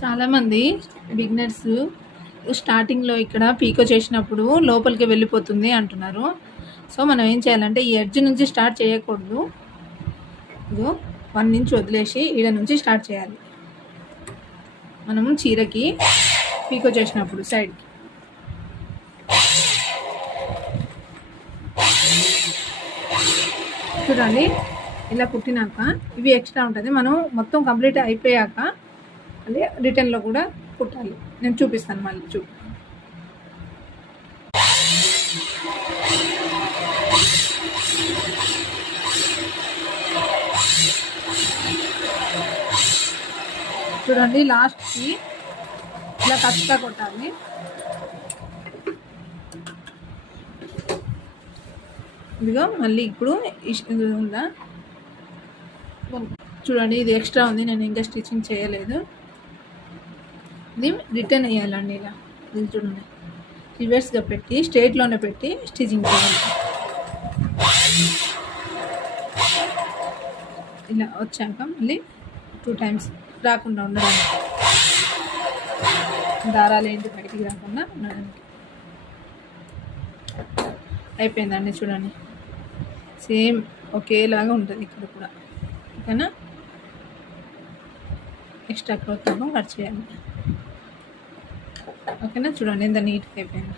చాలామంది బిగినర్స్ స్టార్టింగ్లో ఇక్కడ పీకో చేసినప్పుడు లోపలికి వెళ్ళిపోతుంది అంటున్నారు. సో మనం ఏం చేయాలంటే ఈ ఎడ్జ్ నుంచి స్టార్ట్ చేయకూడదు. ఇదో 1 ఇంచ్ వదిలేసి ఈడ నుంచి స్టార్ట్ చేయాలి. మనము చీరకి పీకో చేసినప్పుడు సైడ్కి చూడండి. ఇలా కుట్టినాక ఇవి ఎక్స్ట్రా ఉంటుంది. మనం మొత్తం కంప్లీట్ అయిపోయాక మళ్ళీ రిటర్న్లో కూడా కుట్టాలి. నేను చూపిస్తాను మళ్ళీ చూడండి. లాస్ట్కి ఇలా ఖచ్చితంగా కొట్టాలి. ఇదిగో మళ్ళీ ఇప్పుడు ఉందా చూడండి, ఇది ఎక్స్ట్రా ఉంది, నేను ఇంకా స్టిచ్చింగ్ చేయలేదు. ఇది రిటర్న్ వేయాలండి. ఇలా ఇది చూడండి, రివర్స్గా పెట్టి స్ట్రైట్లోనే పెట్టి స్టిచ్చింగ్ చేయాలి. ఇలా వచ్చాక మళ్ళీ 2 టైమ్స్ రాకుండా ఉండడానికి, దారాలు ఏంటి బయటికి రాకుండా ఉండడానికి. అయిపోయిందండి. చూడండి, సేమ్ ఒకేలాగా ఉంటుంది ఇక్కడ కూడా. ఓకేనా, ఎక్స్ట్రా క్లాత్ కట్ చేయాలి. ఓకేనా, చూడండి ఎంత నీట్గా అయిపోయింది.